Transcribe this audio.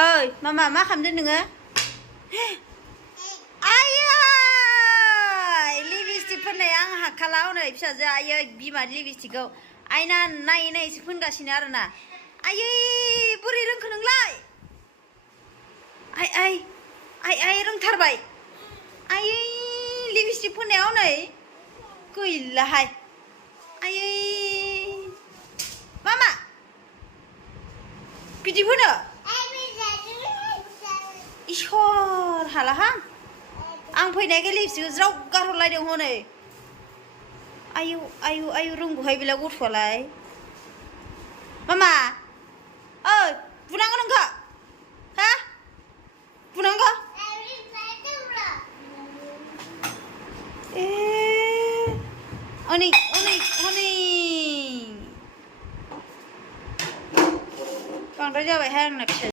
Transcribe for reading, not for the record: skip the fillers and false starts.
मा खालामदों नोङो आयै लिपस्टिक फोननाय आं हाखाला हनै फिसाजो आयै बिमानि लिपस्टिकखौ आयना नायै नायैसो फोनगासिनो आरोना आयै बोरै रोंखो नोंलाय आइ रोंथारबाय आयै लिपस्टिक फोननायाव नै गैलाहाय आयै मामा बिदि फोनो इसर हालाहां आं फैनायखाय लिपस्टिकखौ ज्राव गारहरलायदों हनै आयु रोंगौहाय बेलाय गथ'आलाय मामा बुनांगौ नोंखौ हा बुनांगौ हनै बांद्राय जाबायहाय आंना फिसाजो